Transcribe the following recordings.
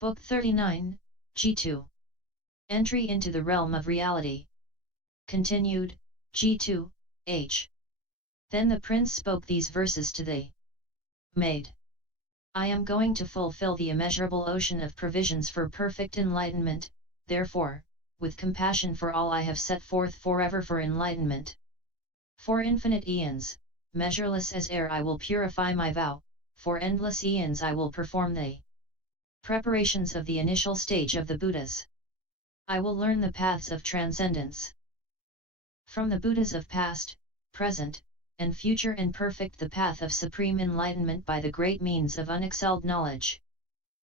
Book 39, G2. Entry into the realm of reality. Continued, G2, H. Then the prince spoke these verses to the maid. I am going to fulfill the immeasurable ocean of provisions for perfect enlightenment, therefore, with compassion for all I have set forth forever for enlightenment. For infinite eons, measureless as air I will purify my vow, for endless eons I will perform the preparations of the initial stage of the Buddhas. I will learn the paths of transcendence. From the Buddhas of past, present, and future and perfect the path of supreme enlightenment by the great means of unexcelled knowledge.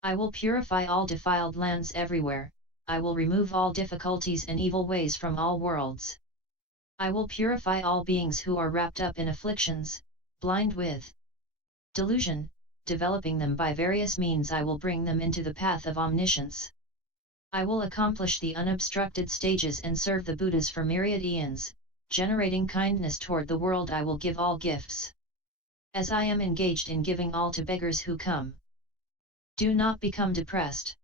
I will purify all defiled lands everywhere, I will remove all difficulties and evil ways from all worlds. I will purify all beings who are wrapped up in afflictions, blind with delusion, developing them by various means I will bring them into the path of omniscience. I will accomplish the unobstructed stages and serve the Buddhas for myriad eons, generating kindness toward the world I will give all gifts. As I am engaged in giving all to beggars who come. Do not become depressed,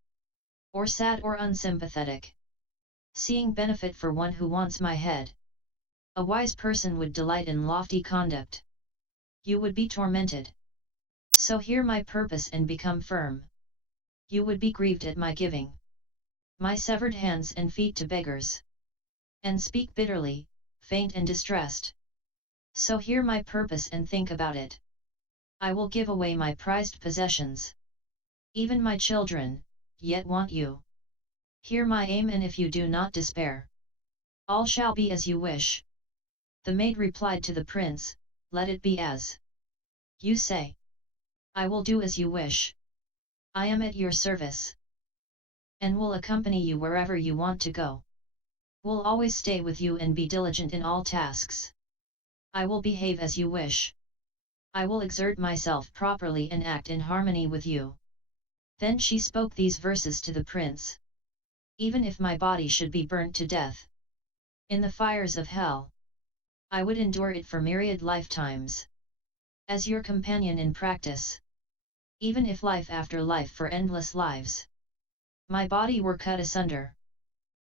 or sad or unsympathetic. Seeing benefit for one who wants my head. A wise person would delight in lofty conduct. You would be tormented. So hear my purpose and become firm. You would be grieved at my giving my severed hands and feet to beggars, and speak bitterly, faint and distressed. So hear my purpose and think about it. I will give away my prized possessions. Even my children, yet want you. Hear my aim, and if you do not despair, all shall be as you wish. The maid replied to the prince, let it be as you say. I will do as you wish. I am at your service, and will accompany you wherever you want to go. Will always stay with you and be diligent in all tasks. I will behave as you wish. I will exert myself properly and act in harmony with you. Then she spoke these verses to the prince. Even if my body should be burnt to death in the fires of hell, I would endure it for myriad lifetimes. As your companion in practice. Even if life after life for endless lives, my body were cut asunder,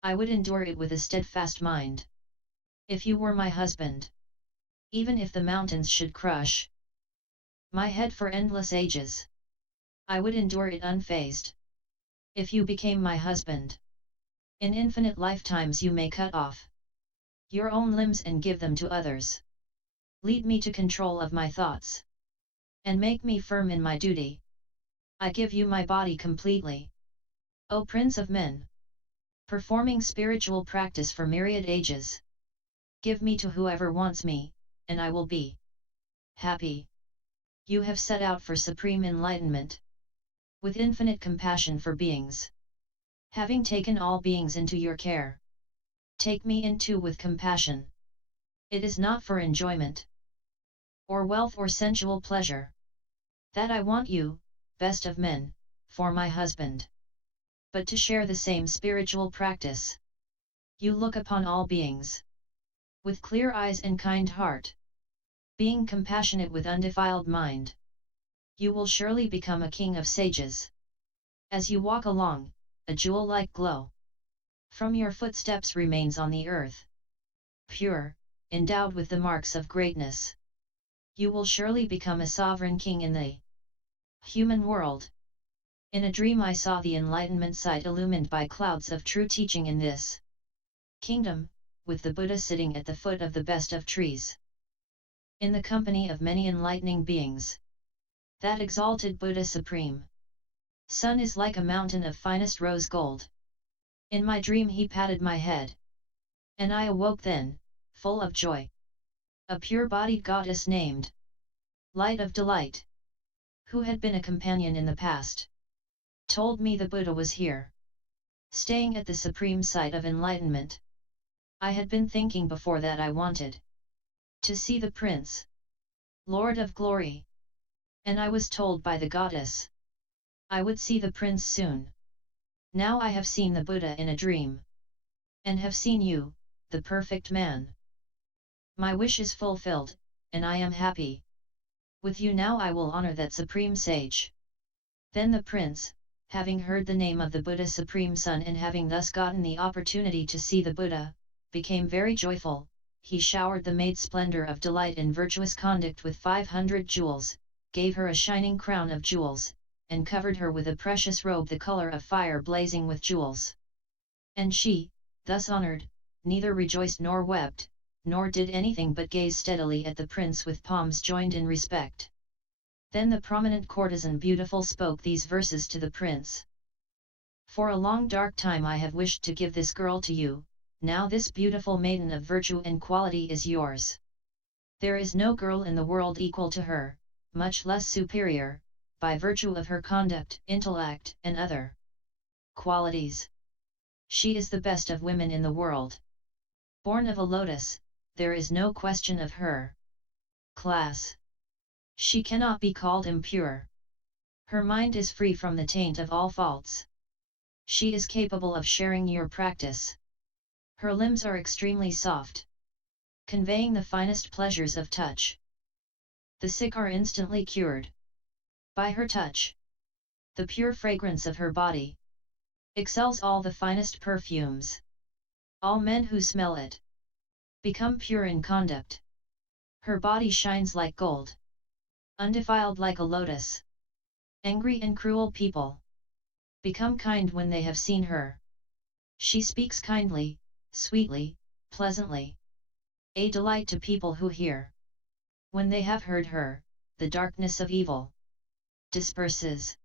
I would endure it with a steadfast mind. If you were my husband, even if the mountains should crush my head for endless ages, I would endure it unfazed. If you became my husband, in infinite lifetimes you may cut off your own limbs and give them to others. Lead me to control of my thoughts, and make me firm in my duty. I give you my body completely, O Prince of Men, performing spiritual practice for myriad ages. Give me to whoever wants me, and I will be happy. You have set out for supreme enlightenment, with infinite compassion for beings. Having taken all beings into your care, take me in too with compassion. It is not for enjoyment, or wealth or sensual pleasure, that I want you, best of men, for my husband, but to share the same spiritual practice. You look upon all beings with clear eyes and kind heart, being compassionate with undefiled mind. You will surely become a king of sages. As you walk along, a jewel-like glow from your footsteps remains on the earth. Pure, endowed with the marks of greatness, you will surely become a sovereign king in the human world. In a dream I saw the enlightenment site illumined by clouds of true teaching in this kingdom, with the Buddha sitting at the foot of the best of trees, in the company of many enlightening beings. That exalted Buddha supreme sun is like a mountain of finest rose gold. In my dream he patted my head, and I awoke then, full of joy. A pure-bodied goddess named Light of Delight, who had been a companion in the past, told me the Buddha was here, staying at the supreme site of enlightenment. I had been thinking before that I wanted to see the Prince, Lord of Glory, and I was told by the goddess I would see the Prince soon. Now I have seen the Buddha in a dream, and have seen you, the perfect man. My wish is fulfilled, and I am happy. With you now I will honor that supreme sage. Then the prince, having heard the name of the Buddha Supreme Son and having thus gotten the opportunity to see the Buddha, became very joyful. He showered the maid splendor of delight in virtuous conduct with 500 jewels, gave her a shining crown of jewels, and covered her with a precious robe the color of fire blazing with jewels. And she, thus honored, neither rejoiced nor wept, nor did anything but gaze steadily at the prince with palms joined in respect. Then the prominent courtesan Beautiful spoke these verses to the prince. For a long dark time I have wished to give this girl to you, now this beautiful maiden of virtue and quality is yours. There is no girl in the world equal to her, much less superior, by virtue of her conduct, intellect, and other qualities. She is the best of women in the world. Born of a lotus, there is no question of her class. She cannot be called impure. Her mind is free from the taint of all faults. She is capable of sharing your practice. Her limbs are extremely soft, conveying the finest pleasures of touch. The sick are instantly cured by her touch. The pure fragrance of her body excels all the finest perfumes. All men who smell it become pure in conduct. Her body shines like gold, undefiled like a lotus. Angry and cruel people become kind when they have seen her. She speaks kindly, sweetly, pleasantly, a delight to people who hear. When they have heard her, the darkness of evil disperses,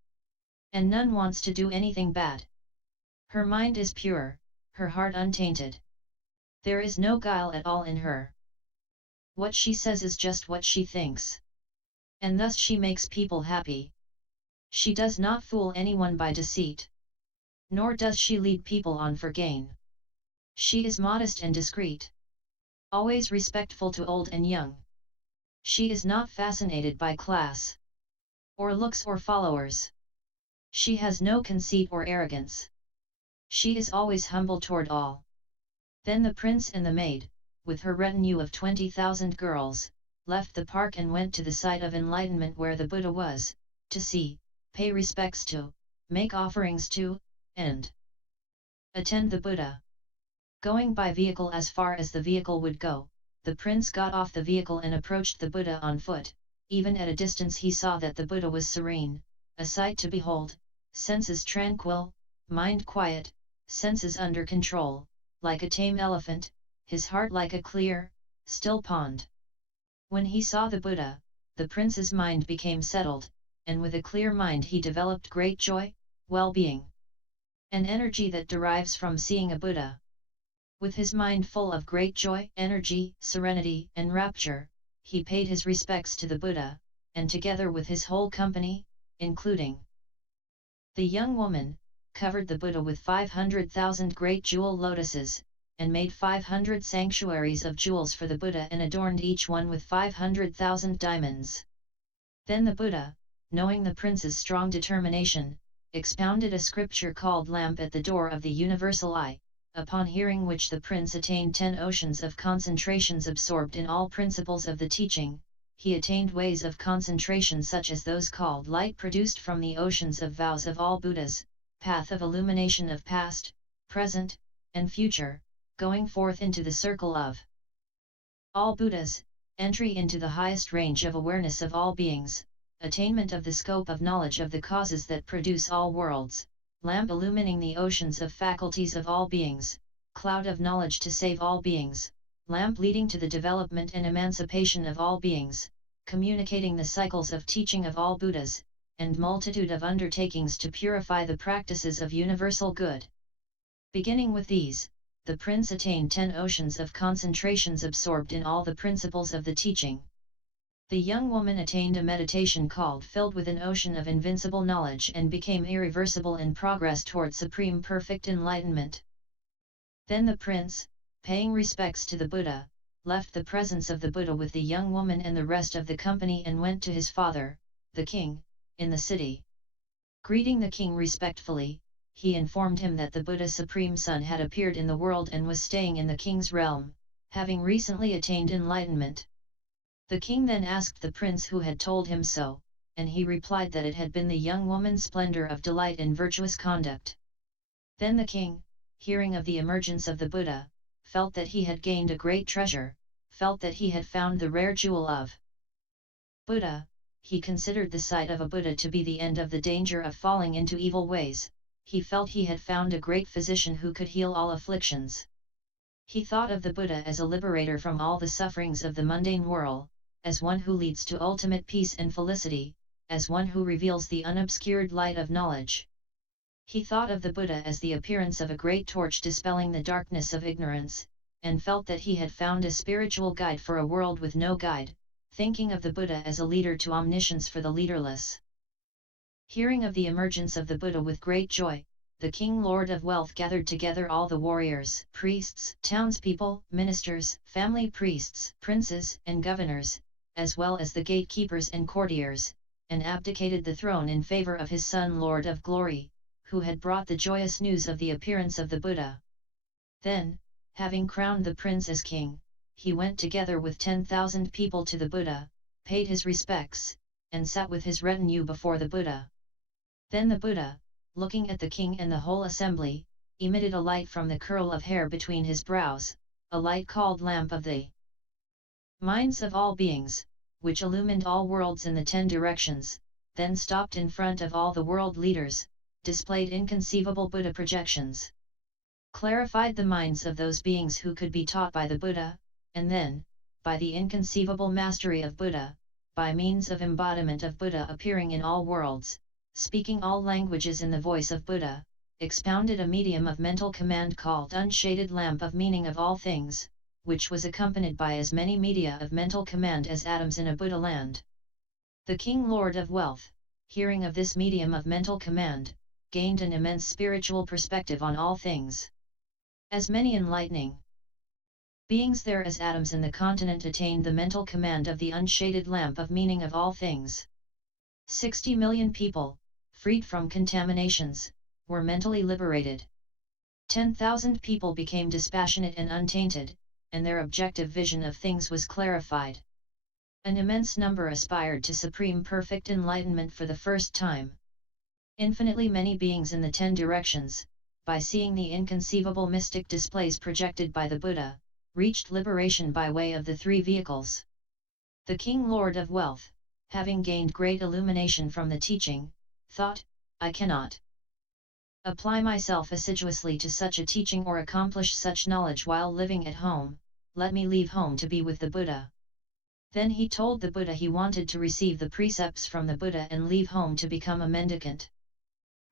and none wants to do anything bad. Her mind is pure, her heart untainted. There is no guile at all in her. What she says is just what she thinks. And thus she makes people happy. She does not fool anyone by deceit. Nor does she lead people on for gain. She is modest and discreet. Always respectful to old and young. She is not fascinated by class, or looks or followers. She has no conceit or arrogance. She is always humble toward all. Then the prince and the maid, with her retinue of 20,000 girls, left the park and went to the site of enlightenment where the Buddha was, to see, pay respects to, make offerings to, and attend the Buddha. Going by vehicle as far as the vehicle would go, the prince got off the vehicle and approached the Buddha on foot. Even at a distance he saw that the Buddha was serene, a sight to behold, senses tranquil, mind quiet, senses under control, like a tame elephant, his heart like a clear, still pond. When he saw the Buddha, the prince's mind became settled, and with a clear mind he developed great joy, well-being, an energy that derives from seeing a Buddha. With his mind full of great joy, energy, serenity, and rapture, he paid his respects to the Buddha, and together with his whole company, including the young woman, covered the Buddha with 500,000 great jewel lotuses, and made 500 sanctuaries of jewels for the Buddha and adorned each one with 500,000 diamonds. Then the Buddha, knowing the prince's strong determination, expounded a scripture called Lamp at the Door of the Universal Eye, upon hearing which the prince attained 10 oceans of concentrations absorbed in all principles of the teaching. He attained ways of concentration such as those called light produced from the oceans of vows of all Buddhas, path of illumination of past, present, and future, going forth into the circle of all Buddhas, entry into the highest range of awareness of all beings, attainment of the scope of knowledge of the causes that produce all worlds, lamp illumining the oceans of faculties of all beings, cloud of knowledge to save all beings, lamp leading to the development and emancipation of all beings, communicating the cycles of teaching of all Buddhas, and multitude of undertakings to purify the practices of universal good. Beginning with these, the prince attained 10 oceans of concentrations absorbed in all the principles of the teaching. The young woman attained a meditation called filled with an ocean of invincible knowledge and became irreversible in progress toward supreme perfect enlightenment. Then the prince, paying respects to the Buddha, left the presence of the Buddha with the young woman and the rest of the company and went to his father, the king, in the city. Greeting the king respectfully, he informed him that the Buddha Supreme Son had appeared in the world and was staying in the king's realm, having recently attained enlightenment. The king then asked the prince who had told him so, and he replied that it had been the young woman's splendor of delight in virtuous conduct. Then the king, hearing of the emergence of the Buddha, felt that he had gained a great treasure, felt that he had found the rare jewel of Buddha. He considered the sight of a Buddha to be the end of the danger of falling into evil ways. He felt he had found a great physician who could heal all afflictions. He thought of the Buddha as a liberator from all the sufferings of the mundane world, as one who leads to ultimate peace and felicity, as one who reveals the unobscured light of knowledge. He thought of the Buddha as the appearance of a great torch dispelling the darkness of ignorance, and felt that he had found a spiritual guide for a world with no guide, thinking of the Buddha as a leader to omniscience for the leaderless. Hearing of the emergence of the Buddha with great joy, the king lord of wealth gathered together all the warriors, priests, townspeople, ministers, family priests, princes, and governors, as well as the gatekeepers and courtiers, and abdicated the throne in favor of his son Lord of Glory, who had brought the joyous news of the appearance of the Buddha. Then, having crowned the prince as king, he went together with 10,000 people to the Buddha, paid his respects, and sat with his retinue before the Buddha. Then the Buddha, looking at the king and the whole assembly, emitted a light from the curl of hair between his brows, a light called lamp of the minds of all beings, which illumined all worlds in the 10 directions, then stopped in front of all the world leaders, displayed inconceivable Buddha projections, clarified the minds of those beings who could be taught by the Buddha, and then, by the inconceivable mastery of Buddha, by means of embodiment of Buddha appearing in all worlds, speaking all languages in the voice of Buddha, expounded a medium of mental command called unshaded lamp of meaning of all things, which was accompanied by as many media of mental command as atoms in a Buddha land. The king lord of wealth, hearing of this medium of mental command, gained an immense spiritual perspective on all things. As many enlightening beings there as atoms in the continent attained the mental command of the unshaded lamp of meaning of all things. 60 million people, freed from contaminations, were mentally liberated. 10,000 people became dispassionate and untainted, and their objective vision of things was clarified. An immense number aspired to supreme perfect enlightenment for the first time. Infinitely many beings in the 10 directions, by seeing the inconceivable mystic displays projected by the Buddha, reached liberation by way of the 3 vehicles. The king lord of wealth, having gained great illumination from the teaching, thought, I cannot apply myself assiduously to such a teaching or accomplish such knowledge while living at home, let me leave home to be with the Buddha. Then he told the Buddha he wanted to receive the precepts from the Buddha and leave home to become a mendicant.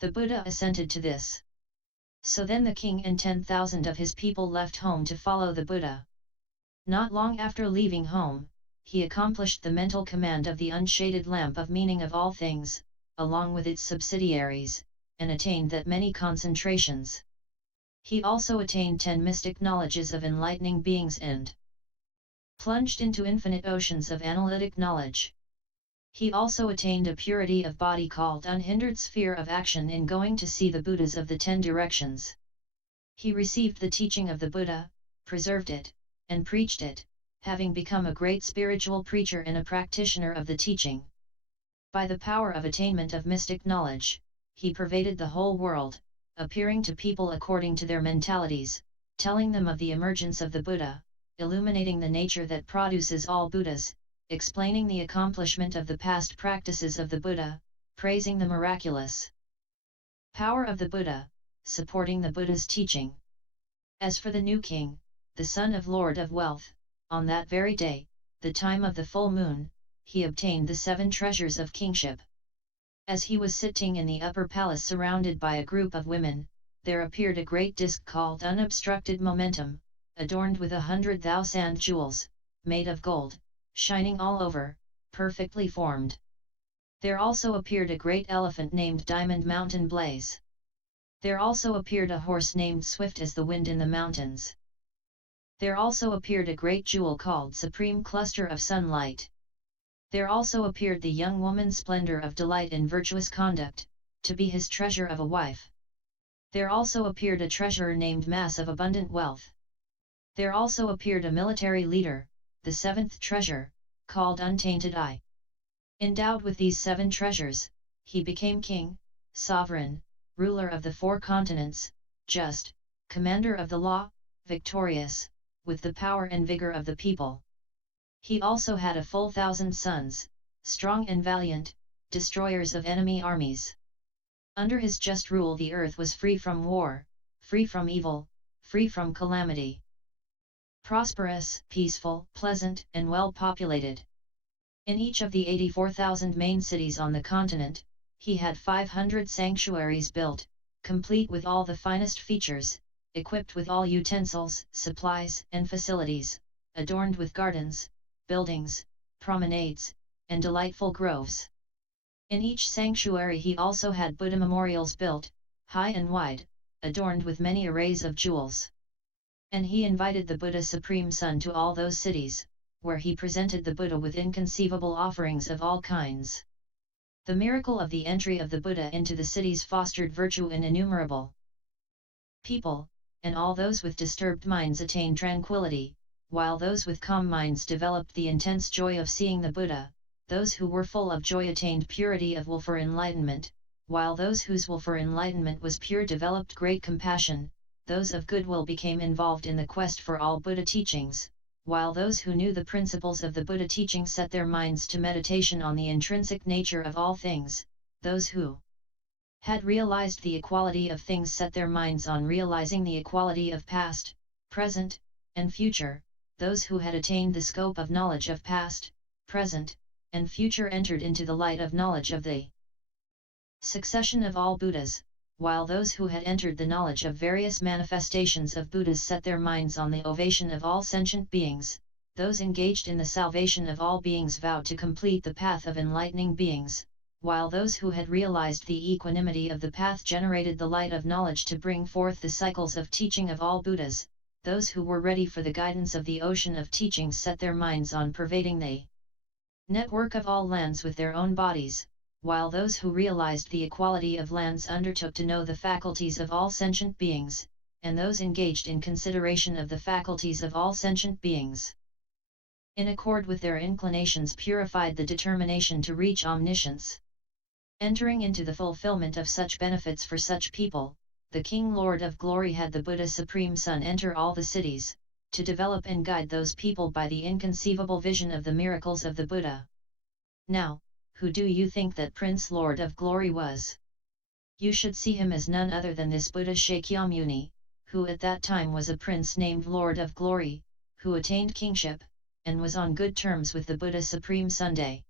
The Buddha assented to this. So then the king and 10,000 of his people left home to follow the Buddha. Not long after leaving home, he accomplished the mental command of the unshaded lamp of meaning of all things, along with its subsidiaries, and attained that many concentrations. He also attained 10 mystic knowledges of enlightening beings and plunged into infinite oceans of analytic knowledge. He also attained a purity of body called unhindered sphere of action in going to see the Buddhas of the 10 directions. He received the teaching of the Buddha, preserved it, and preached it, having become a great spiritual preacher and a practitioner of the teaching. By the power of attainment of mystic knowledge, he pervaded the whole world, appearing to people according to their mentalities, telling them of the emergence of the Buddha, illuminating the nature that produces all Buddhas, explaining the accomplishment of the past practices of the Buddha, praising the miraculous power of the Buddha, supporting the Buddha's teaching. As for the new king, the son of Lord of Wealth, on that very day, the time of the full moon, he obtained the 7 treasures of kingship. As he was sitting in the upper palace surrounded by a group of women, there appeared a great disk called unobstructed momentum, adorned with 100,000 jewels, made of gold, shining all over, perfectly formed. There also appeared a great elephant named Diamond Mountain Blaze. There also appeared a horse named Swift as the Wind in the Mountains. There also appeared a great jewel called Supreme Cluster of Sunlight. There also appeared the young woman's splendor of delight in virtuous conduct, to be his treasure of a wife. There also appeared a treasurer named Mass of Abundant Wealth. There also appeared a military leader, the 7th treasure, called Untainted Eye. Endowed with these 7 treasures, he became king, sovereign, ruler of the 4 continents, just, commander of the law, victorious, with the power and vigor of the people. He also had a full 1,000 sons, strong and valiant, destroyers of enemy armies. Under his just rule the earth was free from war, free from evil, free from calamity. Prosperous, peaceful, pleasant, and well populated. In each of the 84,000 main cities on the continent, he had 500 sanctuaries built, complete with all the finest features, equipped with all utensils, supplies, and facilities, adorned with gardens, buildings, promenades, and delightful groves. In each sanctuary he also had Buddha memorials built, high and wide, adorned with many arrays of jewels. And he invited the Buddha Supreme Son to all those cities, where he presented the Buddha with inconceivable offerings of all kinds. The miracle of the entry of the Buddha into the cities fostered virtue in innumerable people, and all those with disturbed minds attained tranquility, while those with calm minds developed the intense joy of seeing the Buddha. Those who were full of joy attained purity of will for enlightenment, while those whose will for enlightenment was pure developed great compassion. Those of goodwill became involved in the quest for all Buddha teachings, while those who knew the principles of the Buddha teaching set their minds to meditation on the intrinsic nature of all things. Those who had realized the equality of things set their minds on realizing the equality of past, present, and future. Those who had attained the scope of knowledge of past, present, and future entered into the light of knowledge of the succession of all Buddhas, while those who had entered the knowledge of various manifestations of Buddhas set their minds on the ovation of all sentient beings. Those engaged in the salvation of all beings vowed to complete the path of enlightening beings, while those who had realized the equanimity of the path generated the light of knowledge to bring forth the cycles of teaching of all Buddhas. Those who were ready for the guidance of the ocean of teaching set their minds on pervading the network of all lands with their own bodies, while those who realized the equality of lands undertook to know the faculties of all sentient beings, and those engaged in consideration of the faculties of all sentient beings, in accord with their inclinations, purified the determination to reach omniscience. Entering into the fulfillment of such benefits for such people, the King Lord of Glory had the Buddha Supreme Son enter all the cities, to develop and guide those people by the inconceivable vision of the miracles of the Buddha. Now, who do you think that Prince Lord of Glory was? You should see him as none other than this Buddha Shakyamuni, who at that time was a prince named Lord of Glory, who attained kingship, and was on good terms with the Buddha Supreme Sunday.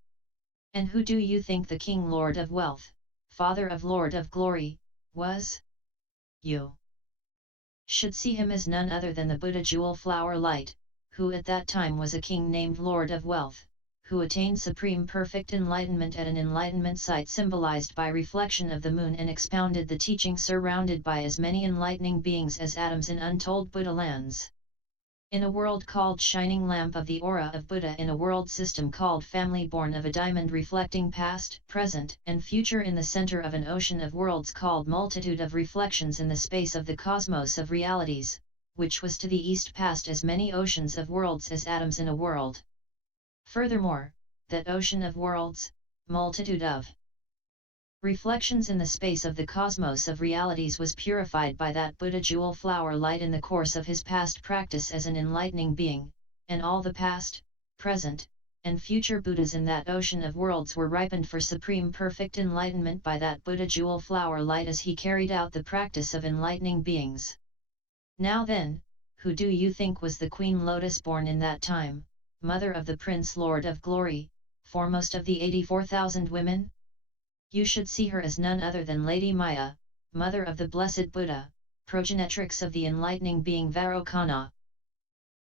And who do you think the King Lord of Wealth, Father of Lord of Glory, was? You should see him as none other than the Buddha Jewel Flower Light, who at that time was a king named Lord of Wealth, who attained supreme perfect enlightenment at an enlightenment site symbolized by reflection of the moon, and expounded the teaching surrounded by as many enlightening beings as atoms in untold Buddha lands. In a world called Shining Lamp of the Aura of Buddha, in a world system called Family born of a diamond reflecting past, present, and future, in the center of an ocean of worlds called Multitude of Reflections, in the space of the cosmos of realities, which was to the east past as many oceans of worlds as atoms in a world. Furthermore, that ocean of worlds, multitude of reflections in the space of the cosmos of realities, was purified by that Buddha Jewel Flower Light in the course of his past practice as an enlightening being, and all the past, present, and future Buddhas in that ocean of worlds were ripened for supreme perfect enlightenment by that Buddha Jewel Flower Light as he carried out the practice of enlightening beings. Now then, who do you think was the Queen Lotus born in that time, mother of the Prince Lord of Glory, foremost of the 84,000 women? You should see her as none other than Lady Maya, mother of the Blessed Buddha, progenitrix of the enlightening being Vairocana.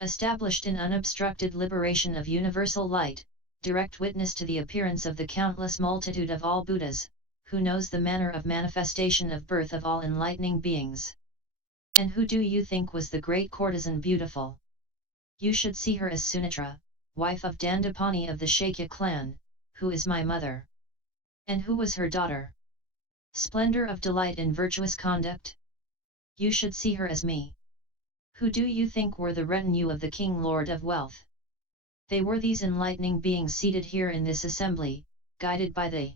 Established in unobstructed liberation of universal light, direct witness to the appearance of the countless multitude of all Buddhas, who knows the manner of manifestation of birth of all enlightening beings. And who do you think was the great courtesan beautiful? You should see her as Sunitra, wife of Dandapani of the Shakya clan, who is my mother. And who was her daughter? Splendor of delight in virtuous conduct? You should see her as me. Who do you think were the retinue of the King Lord of Wealth? They were these enlightening beings seated here in this assembly, guided by the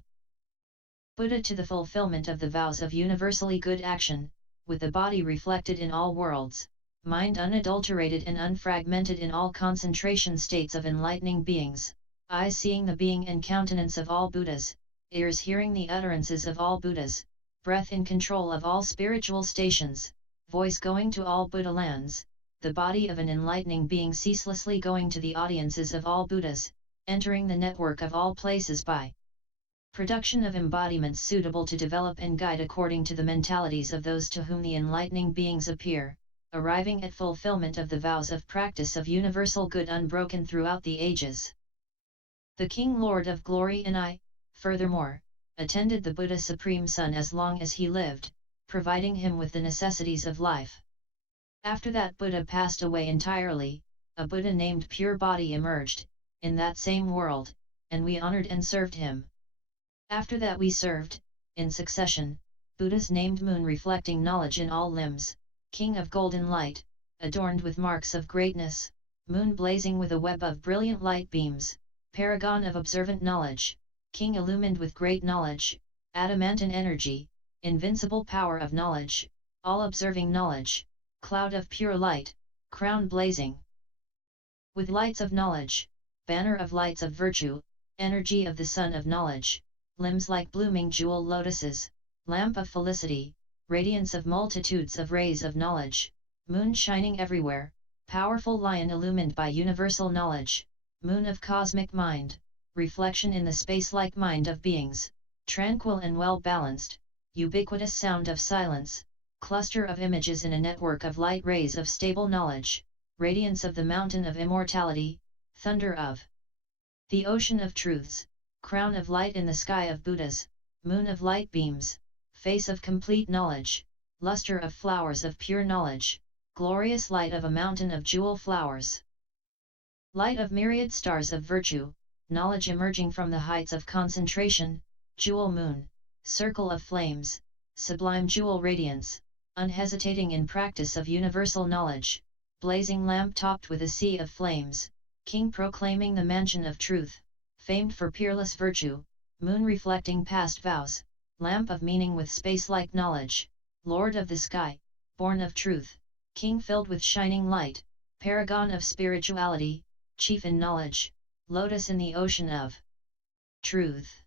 Buddha to the fulfillment of the vows of universally good action, with the body reflected in all worlds, mind unadulterated and unfragmented in all concentration states of enlightening beings, eyes seeing the being and countenance of all Buddhas, ears hearing the utterances of all Buddhas, breath in control of all spiritual stations, voice going to all Buddha lands, the body of an enlightening being ceaselessly going to the audiences of all Buddhas, entering the network of all places by production of embodiments suitable to develop and guide according to the mentalities of those to whom the enlightening beings appear, arriving at fulfillment of the vows of practice of universal good unbroken throughout the ages. The King Lord of Glory and I, furthermore, attended the Buddha Supreme Son as long as he lived, providing him with the necessities of life. After that Buddha passed away entirely, a Buddha named Pure Body emerged, in that same world, and we honored and served him. After that we served, in succession, Buddhas named Moon reflecting knowledge in all limbs, King of golden light, adorned with marks of greatness, Moon blazing with a web of brilliant light beams, paragon of observant knowledge, King illumined with great knowledge, adamantine energy, invincible power of knowledge, all observing knowledge, cloud of pure light, crown blazing with lights of knowledge, banner of lights of virtue, energy of the sun of knowledge, limbs like blooming jewel lotuses, lamp of felicity, radiance of multitudes of rays of knowledge, moon shining everywhere, powerful lion illumined by universal knowledge, moon of cosmic mind, reflection in the space-like mind of beings, tranquil and well-balanced, ubiquitous sound of silence, cluster of images in a network of light rays of stable knowledge, radiance of the mountain of immortality, thunder of the ocean of truths, crown of light in the sky of Buddhas, moon of light beams, face of complete knowledge, luster of flowers of pure knowledge, glorious light of a mountain of jewel flowers. Light of myriad stars of virtue, knowledge emerging from the heights of concentration, jewel moon, circle of flames, sublime jewel radiance, unhesitating in practice of universal knowledge, blazing lamp topped with a sea of flames, king proclaiming the mansion of truth, famed for peerless virtue, moon reflecting past vows, lamp of meaning with space-like knowledge, lord of the sky, born of truth, king filled with shining light, paragon of spirituality, chief in knowledge, lotus in the ocean of truth.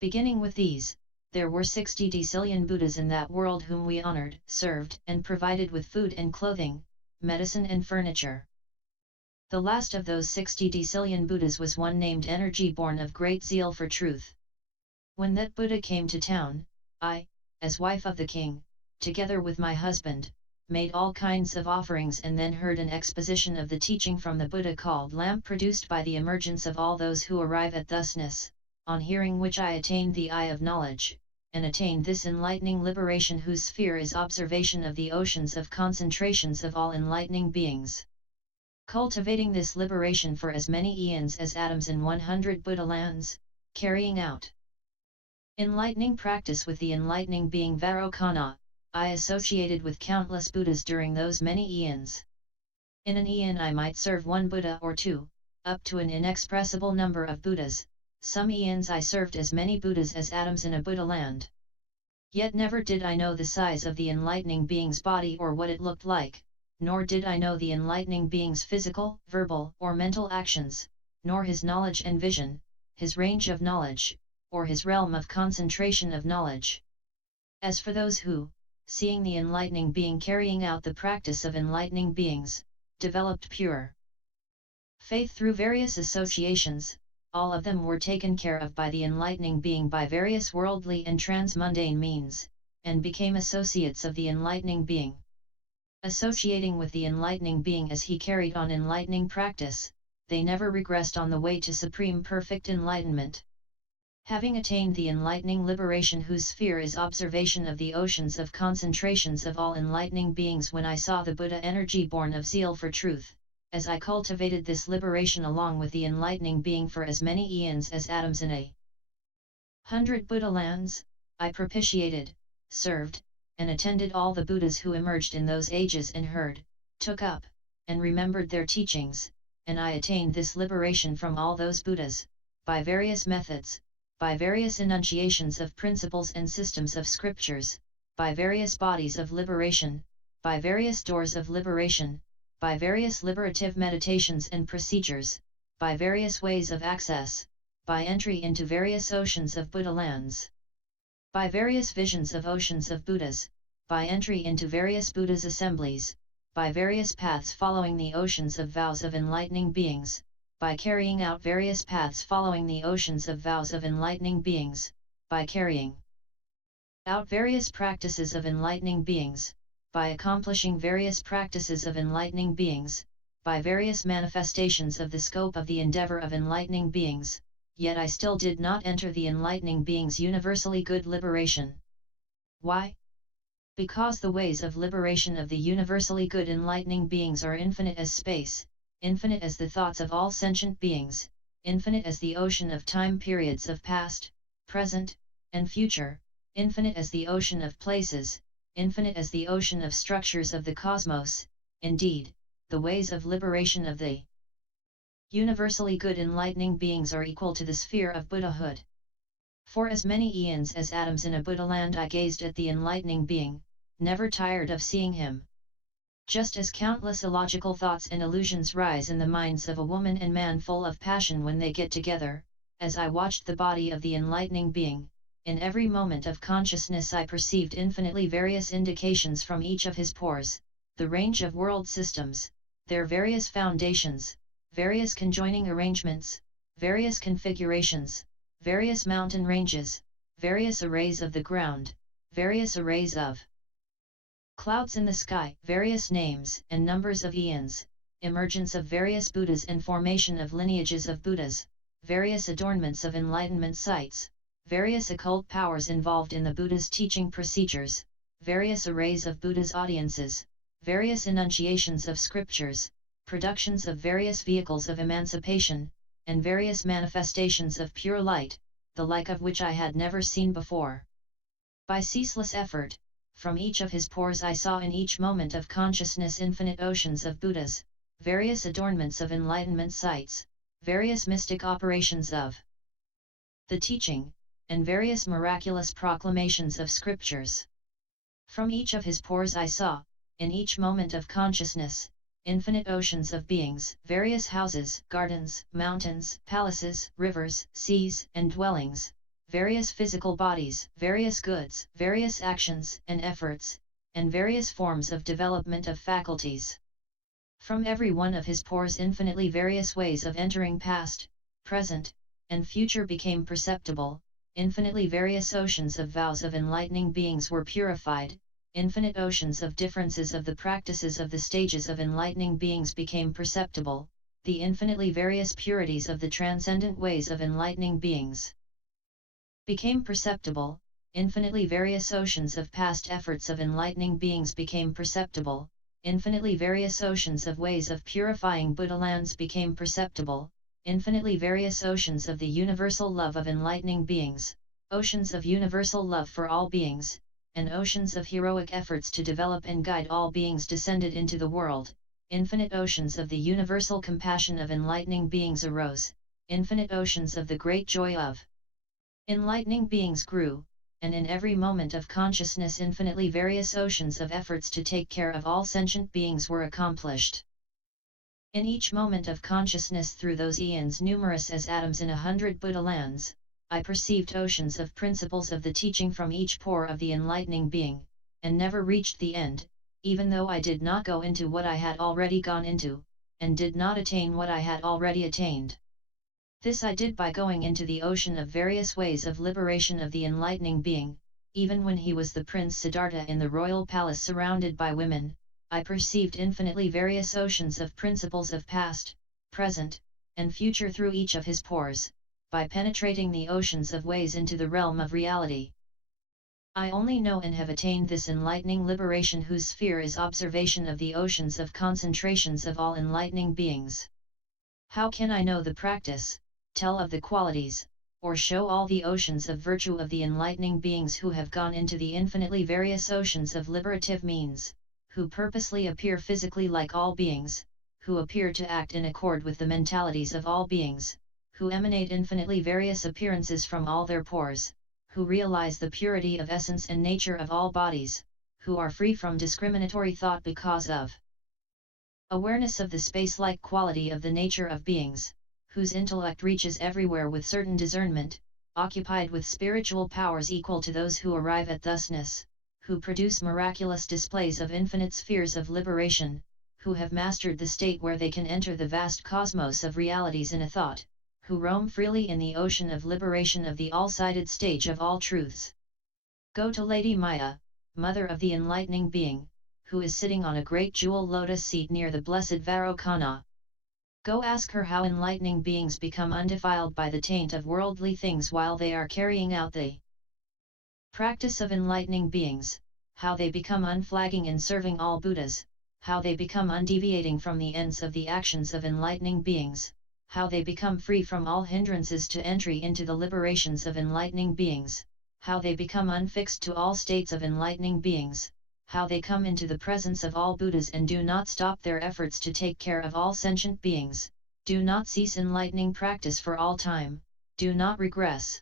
Beginning with these, there were 60 decillion Buddhas in that world whom we honored, served, and provided with food and clothing, medicine and furniture. The last of those 60 decillion Buddhas was one named Energy, born of great zeal for truth. When that Buddha came to town, I, as wife of the king, together with my husband, made all kinds of offerings and then heard an exposition of the teaching from the Buddha called lamp, produced by the emergence of all those who arrive at thusness, on hearing which I attained the eye of knowledge, and attained this enlightening liberation whose sphere is observation of the oceans of concentrations of all enlightening beings. Cultivating this liberation for as many eons as atoms in 100 Buddha lands, carrying out enlightening practice with the enlightening being Varokana, I associated with countless Buddhas during those many eons. In an eon I might serve one Buddha or two, up to an inexpressible number of Buddhas. Some eons I served as many Buddhas as atoms in a Buddha land. Yet never did I know the size of the enlightening being's body or what it looked like, nor did I know the enlightening being's physical, verbal, or mental actions, nor his knowledge and vision, his range of knowledge, or his realm of concentration of knowledge. As for those who, seeing the enlightening being carrying out the practice of enlightening beings, developed pure faith through various associations, all of them were taken care of by the enlightening being by various worldly and transmundane means, and became associates of the enlightening being. Associating with the enlightening being as he carried on enlightening practice, they never regressed on the way to supreme perfect enlightenment. Having attained the enlightening liberation whose sphere is observation of the oceans of concentrations of all enlightening beings, when I saw the Buddha energy born of zeal for truth, as I cultivated this liberation along with the enlightening being for as many eons as atoms in 100 Buddha lands, I propitiated, served, and attended all the Buddhas who emerged in those ages and heard, took up, and remembered their teachings, and I attained this liberation from all those Buddhas, by various methods, by various enunciations of principles and systems of scriptures, by various bodies of liberation, by various doors of liberation, by various liberative meditations and procedures, by various ways of access, by entry into various oceans of Buddha lands, by various visions of oceans of Buddhas, by entry into various Buddhas' assemblies, by various paths following the oceans of vows of enlightening beings, by carrying out various paths following the oceans of vows of enlightening beings, by carrying out various practices of enlightening beings, by accomplishing various practices of enlightening beings, by various manifestations of the scope of the endeavor of enlightening beings, yet I still did not enter the enlightening beings' universally good liberation. Why? Because the ways of liberation of the universally good enlightening beings are infinite as space, infinite as the thoughts of all sentient beings, infinite as the ocean of time periods of past, present, and future, infinite as the ocean of places, infinite as the ocean of structures of the cosmos. Indeed, the ways of liberation of the universally good enlightening beings are equal to the sphere of Buddhahood. For as many eons as atoms in a Buddha land I gazed at the enlightening being, never tired of seeing him. Just as countless illogical thoughts and illusions rise in the minds of a woman and man full of passion when they get together, as I watched the body of the enlightening being, in every moment of consciousness I perceived infinitely various indications from each of his pores, the range of world systems, their various foundations, various conjoining arrangements, various configurations, various mountain ranges, various arrays of the ground, various arrays of clouds in the sky, various names and numbers of eons, emergence of various Buddhas and formation of lineages of Buddhas, various adornments of enlightenment sites, various occult powers involved in the Buddha's teaching procedures, various arrays of Buddha's audiences, various enunciations of scriptures, productions of various vehicles of emancipation, and various manifestations of pure light, the like of which I had never seen before. By ceaseless effort, from each of his pores I saw in each moment of consciousness infinite oceans of Buddhas, various adornments of enlightenment sites, various mystic operations of the teaching, and various miraculous proclamations of scriptures. From each of his pores I saw, in each moment of consciousness, infinite oceans of beings, various houses, gardens, mountains, palaces, rivers, seas, and dwellings, various physical bodies, various goods, various actions and efforts, and various forms of development of faculties. From every one of his pores infinitely various ways of entering past, present, and future became perceptible, infinitely various oceans of vows of enlightening beings were purified, infinite oceans of differences of the practices of the stages of enlightening beings became perceptible, the infinitely various purities of the transcendent ways of enlightening beings became perceptible, infinitely various oceans of past efforts of enlightening beings became perceptible, infinitely various oceans of ways of purifying Buddha lands became perceptible, infinitely various oceans of the universal love of enlightening beings, oceans of universal love for all beings, and oceans of heroic efforts to develop and guide all beings descended into the world, infinite oceans of the universal compassion of enlightening beings arose, infinite oceans of the great joy of enlightening beings grew, and in every moment of consciousness infinitely various oceans of efforts to take care of all sentient beings were accomplished. In each moment of consciousness through those eons numerous as atoms in 100 Buddha lands, I perceived oceans of principles of the teaching from each pore of the enlightening being, and never reached the end, even though I did not go into what I had already gone into, and did not attain what I had already attained. This I did by going into the ocean of various ways of liberation of the enlightening being, even when he was the Prince Siddhartha in the royal palace surrounded by women, I perceived infinitely various oceans of principles of past, present, and future through each of his pores, by penetrating the oceans of ways into the realm of reality. I only know and have attained this enlightening liberation whose sphere is observation of the oceans of concentrations of all enlightening beings. How can I know the practice, tell of the qualities, or show all the oceans of virtue of the enlightening beings who have gone into the infinitely various oceans of liberative means, who purposely appear physically like all beings, who appear to act in accord with the mentalities of all beings, who emanate infinitely various appearances from all their pores, who realize the purity of essence and nature of all bodies, who are free from discriminatory thought because of awareness of the space-like quality of the nature of beings, whose intellect reaches everywhere with certain discernment, occupied with spiritual powers equal to those who arrive at thusness, who produce miraculous displays of infinite spheres of liberation, who have mastered the state where they can enter the vast cosmos of realities in a thought, who roam freely in the ocean of liberation of the all-sided stage of all truths. Go to Lady Maya, mother of the enlightening being, who is sitting on a great jewel lotus seat near the blessed Varokana. Go ask her how enlightening beings become undefiled by the taint of worldly things while they are carrying out the practice of enlightening beings, how they become unflagging in serving all Buddhas, how they become undeviating from the ends of the actions of enlightening beings, how they become free from all hindrances to entry into the liberations of enlightening beings, how they become unfixed to all states of enlightening beings, how they come into the presence of all Buddhas and do not stop their efforts to take care of all sentient beings, do not cease enlightening practice for all time, do not regress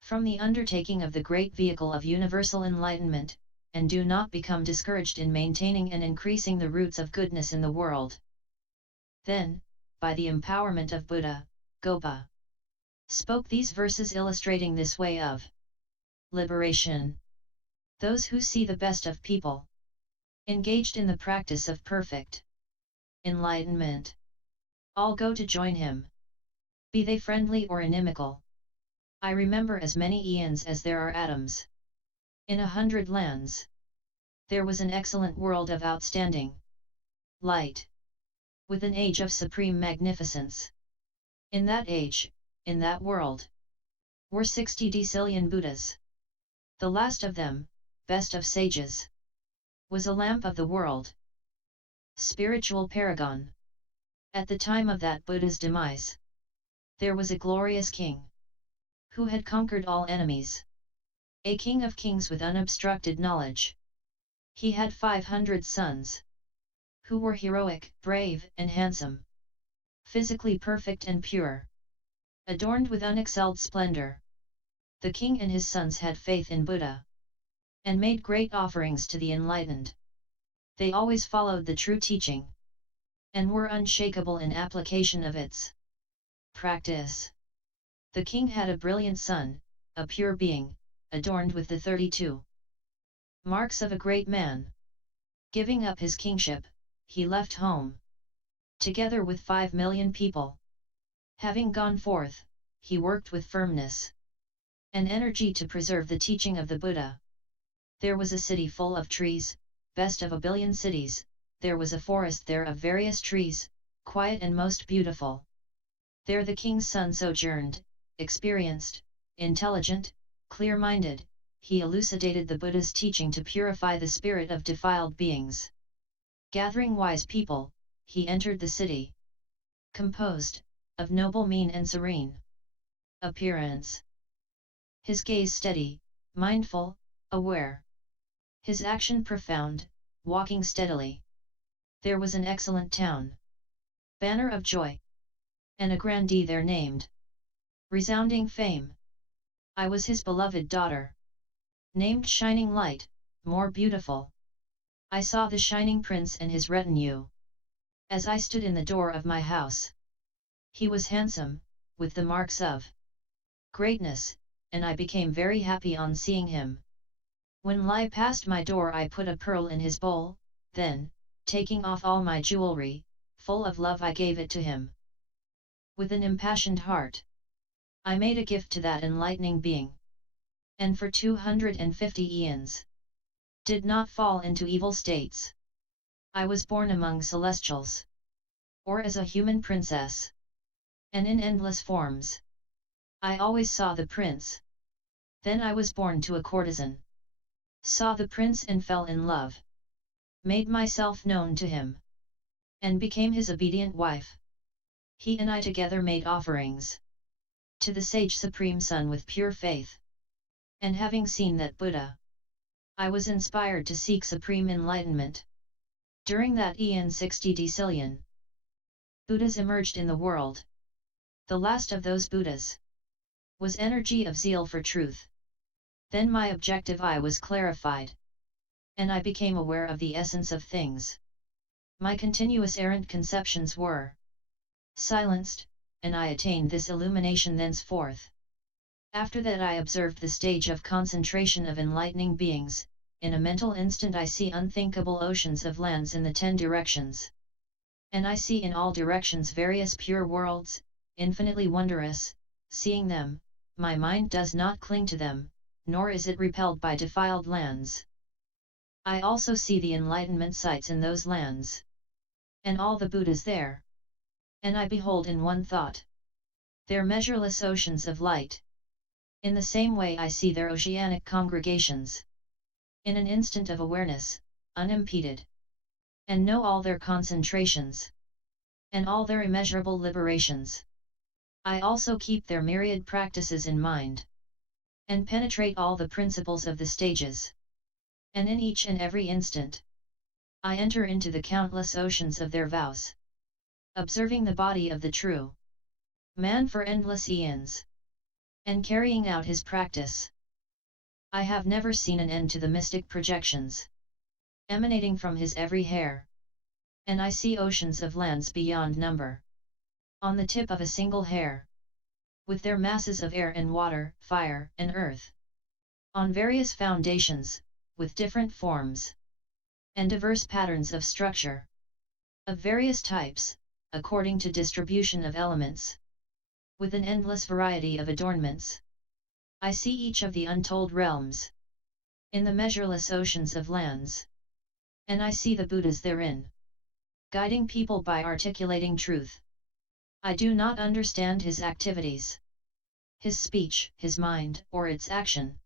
from the undertaking of the great vehicle of universal enlightenment, and do not become discouraged in maintaining and increasing the roots of goodness in the world. Then, by the empowerment of Buddha, Gopa spoke these verses illustrating this way of liberation. Those who see the best of people engaged in the practice of perfect enlightenment, all go to join him, be they friendly or inimical. I remember as many eons as there are atoms in 100 lands. There was an excellent world of outstanding light, with an age of supreme magnificence. In that age, in that world, were 60 decillion Buddhas. The last of them, best of sages, was a lamp of the world, spiritual paragon. At the time of that Buddha's demise, there was a glorious king, who had conquered all enemies, a king of kings with unobstructed knowledge. He had 500 sons, who were heroic, brave, and handsome, physically perfect and pure, adorned with unexcelled splendor. The king and his sons had faith in Buddha, and made great offerings to the enlightened. They always followed the true teaching, and were unshakable in application of its practice. The king had a brilliant son, a pure being, adorned with the 32 marks of a great man. Giving up his kingship, he left home, together with 5 million people. Having gone forth, he worked with firmness and energy to preserve the teaching of the Buddha. There was a city full of trees, best of a billion cities. There was a forest there of various trees, quiet and most beautiful. There the king's son sojourned, experienced, intelligent, clear-minded. He elucidated the Buddha's teaching to purify the spirit of defiled beings. Gathering wise people, he entered the city, composed of noble mien and serene appearance. His gaze steady, mindful, aware. His action profound, walking steadily. There was an excellent town, banner of joy, and a grandee there named resounding fame. I was his beloved daughter, named Shining Light, more beautiful. I saw the shining prince and his retinue, as I stood in the door of my house. He was handsome, with the marks of greatness, and I became very happy on seeing him. When Lai passed my door I put a pearl in his bowl, then, taking off all my jewelry, full of love I gave it to him. With an impassioned heart, I made a gift to that enlightening being, and for 250 eons, did not fall into evil states. I was born among celestials, or as a human princess, and in endless forms. I always saw the prince. Then I was born to a courtesan, saw the prince and fell in love, made myself known to him, and became his obedient wife. He and I together made offerings to the sage Supreme Son with pure faith. And having seen that Buddha, I was inspired to seek supreme enlightenment. During that eon 60 decillion Buddhas emerged in the world. The last of those Buddhas was energy of zeal for truth. Then my objective eye was clarified, and I became aware of the essence of things. My continuous errant conceptions were silenced, and I attained this illumination thenceforth. After that I observed the stage of concentration of enlightening beings. In a mental instant I see unthinkable oceans of lands in the 10 directions. And I see in all directions various pure worlds, infinitely wondrous. Seeing them, my mind does not cling to them, nor is it repelled by defiled lands. I also see the enlightenment sites in those lands, and all the Buddhas there. And I behold in one thought their measureless oceans of light. In the same way I see their oceanic congregations. In an instant of awareness, unimpeded. And know all their concentrations. And all their immeasurable liberations. I also keep their myriad practices in mind. And penetrate all the principles of the stages. And in each and every instant, I enter into the countless oceans of their vows. Observing the body of the true man for endless eons. And carrying out his practice. I have never seen an end to the mystic projections emanating from his every hair. And I see oceans of lands beyond number, on the tip of a single hair, with their masses of air and water, fire and earth, on various foundations, with different forms, and diverse patterns of structure, of various types, according to distribution of elements, with an endless variety of adornments. I see each of the untold realms, in the measureless oceans of lands. And I see the Buddhas therein, guiding people by articulating truth. I do not understand his activities, his speech, his mind, or its action,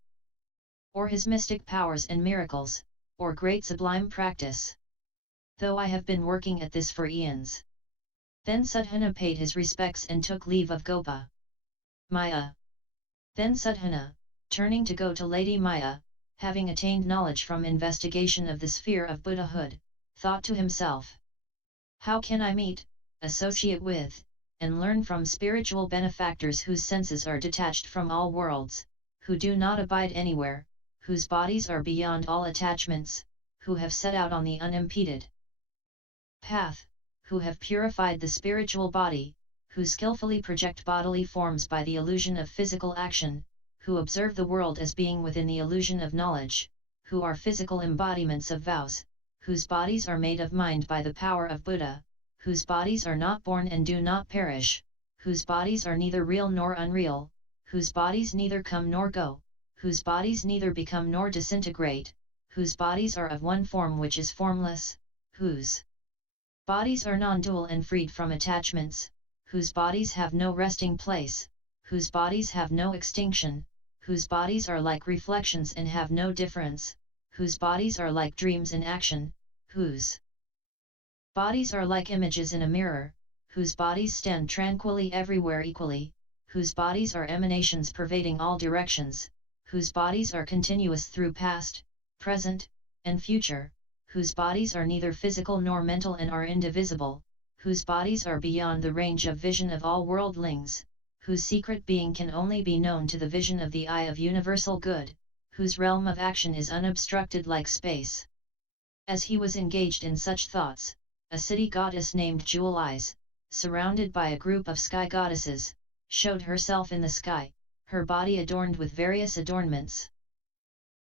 or his mystic powers and miracles, or great sublime practice, though I have been working at this for eons. Then Sadhana paid his respects and took leave of Gopa Maya. Then Sadhana, turning to go to Lady Maya, having attained knowledge from investigation of the sphere of Buddhahood, thought to himself, how can I meet, associate with, and learn from spiritual benefactors whose senses are detached from all worlds, who do not abide anywhere, whose bodies are beyond all attachments, who have set out on the unimpeded path, who have purified the spiritual body, who skillfully project bodily forms by the illusion of physical action, who observe the world as being within the illusion of knowledge, who are physical embodiments of vows, whose bodies are made of mind by the power of Buddha, whose bodies are not born and do not perish, whose bodies are neither real nor unreal, whose bodies neither come nor go, whose bodies neither become nor disintegrate, whose bodies are of one form which is formless, whose bodies are non-dual and freed from attachments, whose bodies have no resting place, whose bodies have no extinction, whose bodies are like reflections and have no difference, whose bodies are like dreams in action, whose bodies are like images in a mirror, whose bodies stand tranquilly everywhere equally, whose bodies are emanations pervading all directions, whose bodies are continuous through past, present, and future, whose bodies are neither physical nor mental and are indivisible, whose bodies are beyond the range of vision of all worldlings, whose secret being can only be known to the vision of the eye of universal good, whose realm of action is unobstructed like space. As he was engaged in such thoughts, a city goddess named Jewel Eyes, surrounded by a group of sky goddesses, showed herself in the sky, her body adorned with various adornments,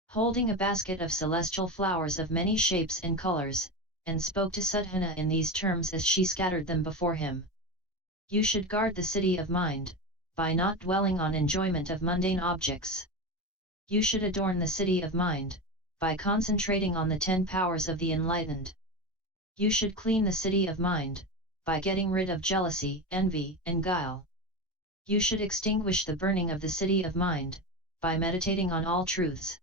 holding a basket of celestial flowers of many shapes and colors, and spoke to Sadhana in these terms as she scattered them before him. You should guard the city of mind, by not dwelling on enjoyment of mundane objects. You should adorn the city of mind, by concentrating on the 10 powers of the enlightened. You should clean the city of mind, by getting rid of jealousy, envy, and guile. You should extinguish the burning of the city of mind, by meditating on all truths.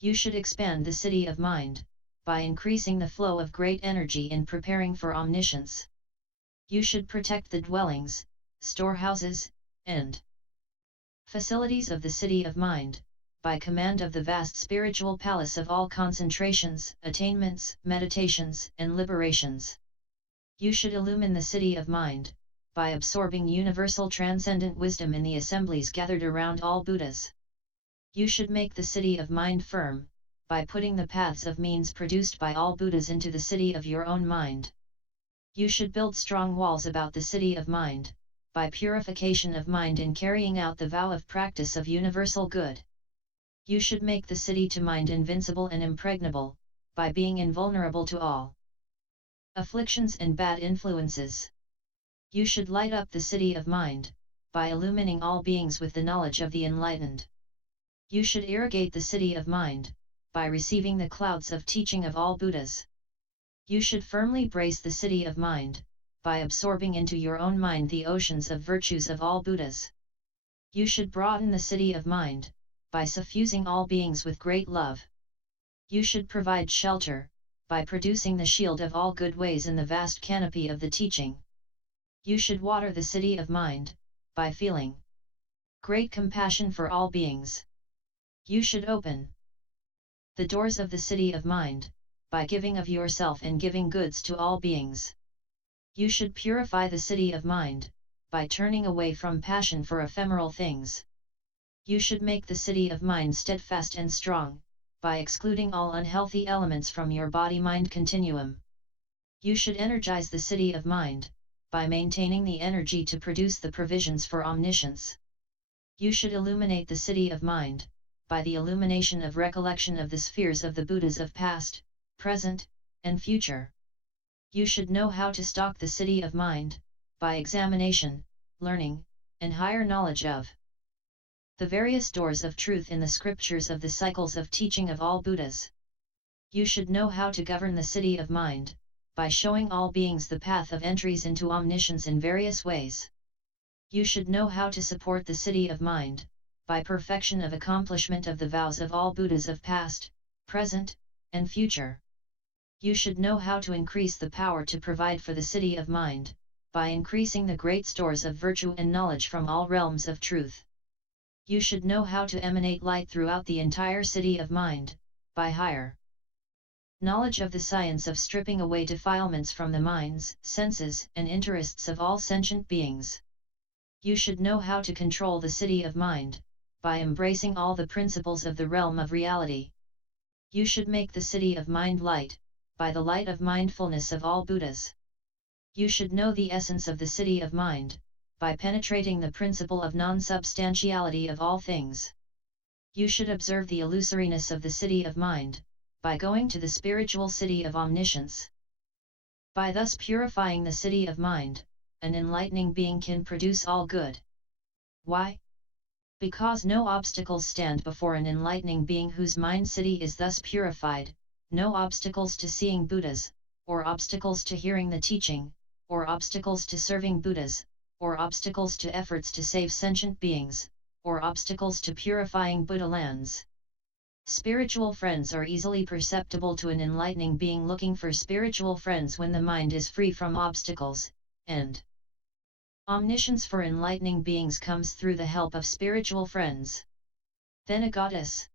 You should expand the city of mind, by increasing the flow of great energy in preparing for omniscience. You should protect the dwellings, storehouses, and facilities of the city of mind, by command of the vast spiritual palace of all concentrations, attainments, meditations, and liberations. You should illumine the city of mind, by absorbing universal transcendent wisdom in the assemblies gathered around all Buddhas. You should make the city of mind firm, by putting the paths of means produced by all Buddhas into the city of your own mind. You should build strong walls about the city of mind, by purification of mind in carrying out the vow of practice of universal good. You should make the city to mind invincible and impregnable, by being invulnerable to all afflictions and bad influences. You should light up the city of mind, by illumining all beings with the knowledge of the enlightened. You should irrigate the city of mind, by receiving the clouds of teaching of all Buddhas. You should firmly brace the city of mind, by absorbing into your own mind the oceans of virtues of all Buddhas. You should broaden the city of mind, by suffusing all beings with great love. You should provide shelter, by producing the shield of all good ways in the vast canopy of the teaching. You should water the city of mind, by feeling great compassion for all beings. You should open the doors of the city of mind, by giving of yourself and giving goods to all beings. You should purify the city of mind, by turning away from passion for ephemeral things. You should make the city of mind steadfast and strong, by excluding all unhealthy elements from your body-mind continuum. You should energize the city of mind, by maintaining the energy to produce the provisions for omniscience. You should illuminate the city of mind, by the illumination of recollection of the spheres of the Buddhas of past, present, and future. You should know how to stock the city of mind, by examination, learning, and higher knowledge of the various doors of truth in the scriptures of the cycles of teaching of all Buddhas. You should know how to govern the city of mind, by showing all beings the path of entries into omniscience in various ways. You should know how to support the city of mind, by perfection of accomplishment of the vows of all Buddhas of past, present, and future. You should know how to increase the power to provide for the city of mind, by increasing the great stores of virtue and knowledge from all realms of truth. You should know how to emanate light throughout the entire city of mind, by higher knowledge of the science of stripping away defilements from the minds, senses, and interests of all sentient beings. You should know how to control the city of mind, by embracing all the principles of the realm of reality. You should make the city of mind light, by the light of mindfulness of all Buddhas. You should know the essence of the city of mind, by penetrating the principle of non-substantiality of all things. You should observe the illusoriness of the city of mind, by going to the spiritual city of omniscience. By thus purifying the city of mind, an enlightening being can produce all good. Why? Because no obstacles stand before an enlightening being whose mind city is thus purified, no obstacles to seeing Buddhas, or obstacles to hearing the teaching, or obstacles to serving Buddhas, or obstacles to efforts to save sentient beings, or obstacles to purifying Buddha lands. Spiritual friends are easily perceptible to an enlightening being looking for spiritual friends when the mind is free from obstacles, and omniscience for enlightening beings comes through the help of spiritual friends. Then a goddess,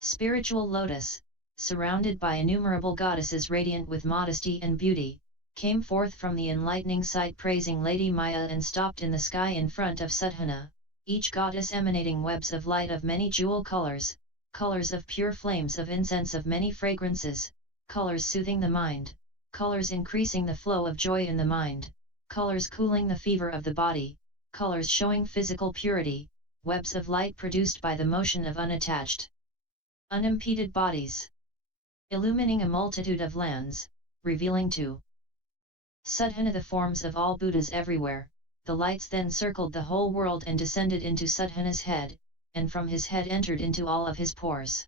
spiritual lotus, surrounded by innumerable goddesses radiant with modesty and beauty, came forth from the enlightening sight praising Lady Maya and stopped in the sky in front of Sadhana, each goddess emanating webs of light of many jewel colors, colors of pure flames of incense of many fragrances, colors soothing the mind, colors increasing the flow of joy in the mind, colors cooling the fever of the body, colors showing physical purity, webs of light produced by the motion of unattached, unimpeded bodies, illumining a multitude of lands, revealing to Sadhana the forms of all Buddhas everywhere. The lights then circled the whole world and descended into Sadhana's head, and from his head entered into all of his pores.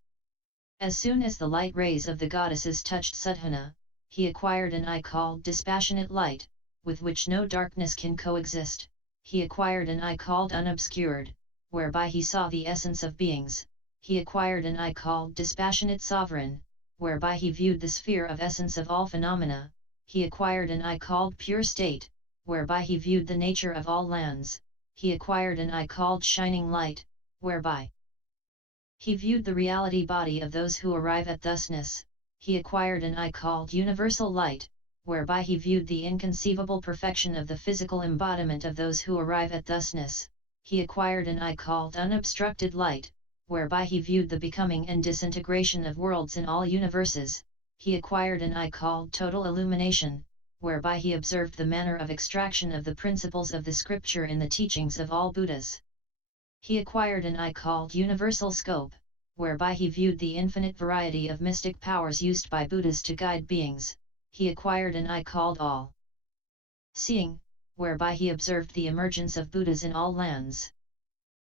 As soon as the light rays of the goddesses touched Sadhana, he acquired an eye called dispassionate light, with which no darkness can coexist. He acquired an eye called unobscured, whereby he saw the essence of beings. He acquired an eye called dispassionate sovereign, whereby he viewed the sphere of essence of all phenomena. He acquired an eye called pure state, whereby he viewed the nature of all lands. He acquired an eye called shining light, whereby he viewed the reality body of those who arrive at thusness. He acquired an eye called universal light, whereby he viewed the inconceivable perfection of the physical embodiment of those who arrive at thusness. He acquired an eye called unobstructed light, whereby he viewed the becoming and disintegration of worlds in all universes. He acquired an eye called total illumination, whereby he observed the manner of extraction of the principles of the scripture in the teachings of all Buddhas. He acquired an eye called universal scope, whereby he viewed the infinite variety of mystic powers used by Buddhas to guide beings. He acquired an eye called all-seeing, whereby he observed the emergence of Buddhas in all lands.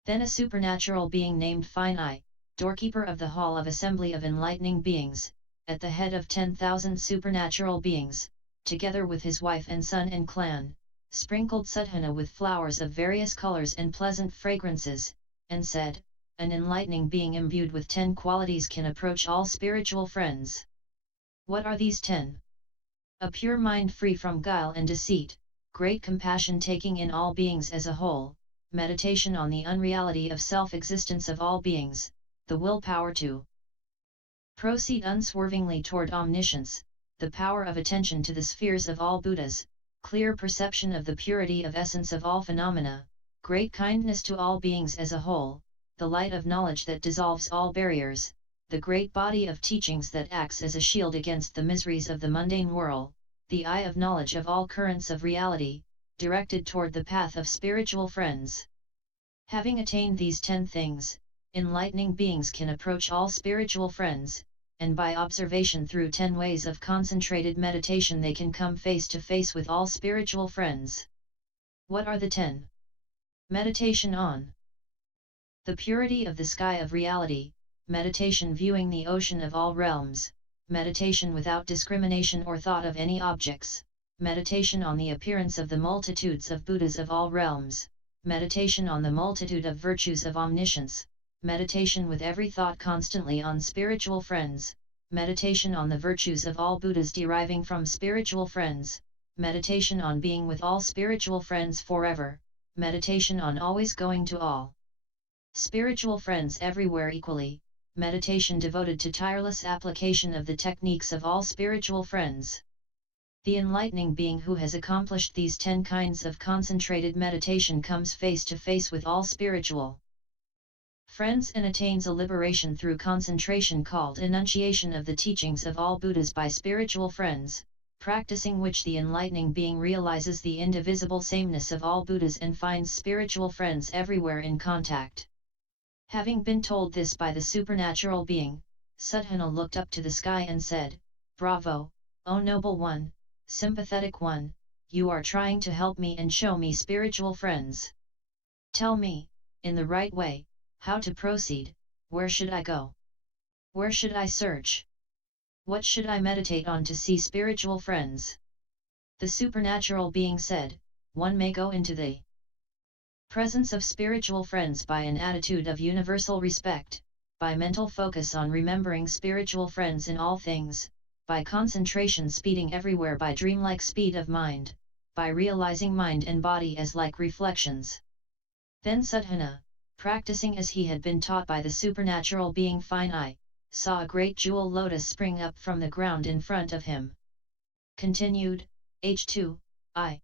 Then a supernatural being named Fine Eye, doorkeeper of the hall of assembly of enlightening beings, at the head of 10,000 supernatural beings, together with his wife and son and clan, sprinkled Sadhana with flowers of various colors and pleasant fragrances, and said, an enlightening being imbued with 10 qualities can approach all spiritual friends. What are these 10? A pure mind free from guile and deceit, great compassion taking in all beings as a whole, meditation on the unreality of self-existence of all beings, the willpower to proceed unswervingly toward omniscience, the power of attention to the spheres of all Buddhas, clear perception of the purity of essence of all phenomena, great kindness to all beings as a whole, the light of knowledge that dissolves all barriers, the great body of teachings that acts as a shield against the miseries of the mundane world, the eye of knowledge of all currents of reality, directed toward the path of spiritual friends. Having attained these 10 things, enlightening beings can approach all spiritual friends, and by observation through 10 ways of concentrated meditation they can come face to face with all spiritual friends. What are the 10? Meditation on the purity of the sky of reality, meditation viewing the ocean of all realms, meditation without discrimination or thought of any objects, meditation on the appearance of the multitudes of Buddhas of all realms, meditation on the multitude of virtues of omniscience, meditation with every thought constantly on spiritual friends, meditation on the virtues of all Buddhas deriving from spiritual friends, meditation on being with all spiritual friends forever, meditation on always going to all spiritual friends everywhere equally, meditation devoted to tireless application of the techniques of all spiritual friends. The enlightening being who has accomplished these 10 kinds of concentrated meditation comes face to face with all spiritual friends and attains a liberation through concentration called enunciation of the teachings of all Buddhas by spiritual friends, practicing which the enlightening being realizes the indivisible sameness of all Buddhas and finds spiritual friends everywhere in contact. Having been told this by the supernatural being, Sadhana looked up to the sky and said, "Bravo, O noble one, sympathetic one, you are trying to help me and show me spiritual friends. Tell me, in the right way, how to proceed. Where should I go? Where should I search? What should I meditate on to see spiritual friends?" The supernatural being said, "One may go into the presence of spiritual friends by an attitude of universal respect, by mental focus on remembering spiritual friends in all things, by concentration speeding everywhere by dreamlike speed of mind, by realizing mind and body as like reflections." Then Sadhana, practicing as he had been taught by the supernatural being Fine Eye, saw a great jewel lotus spring up from the ground in front of him. Continued, H2, I.